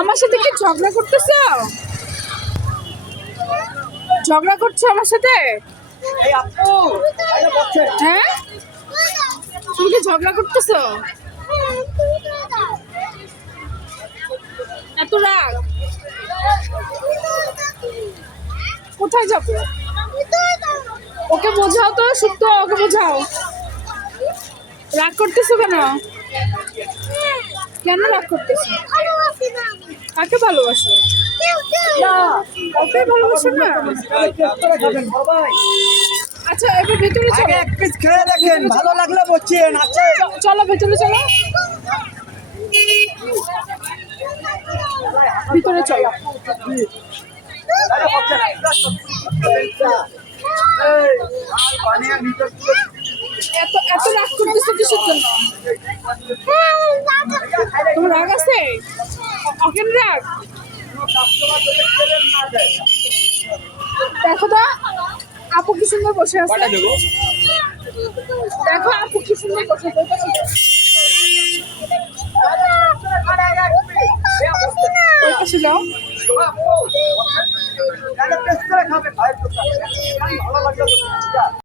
আমার সাথে কি ঝগড়া করতেছো? ঝগড়া করছো আমার সাথে? হ্যাঁ, তুমি কি ঝগড়া করতেছো? এত রাগ কোথায় যাবো? ওকে বোঝাও তো, শুদ্ধ ওকে বোঝাও। রাগ করতেছো কেন? কেন রাগ করতেছো? কাকে ভালোবাসো? কাকে ভালোবাসো না? আচ্ছা এবার ভিতরে চলো। এক পিস খেয়ে দেখেন, ভালো লাগলে বলছেন। আচ্ছা চলো ভিতরে চলো, ভিতরে চলো। এত এত রাগ করতেছো কিসের জন্য? তোমার রাগ আছে? অকেন রাগ? দেখো তো আপু কি সুন্দর বসে আছে। দেখো আপু কি সুন্দর বসে আছে। ওই পাশে যাও। খাবে ভালো লাগলো।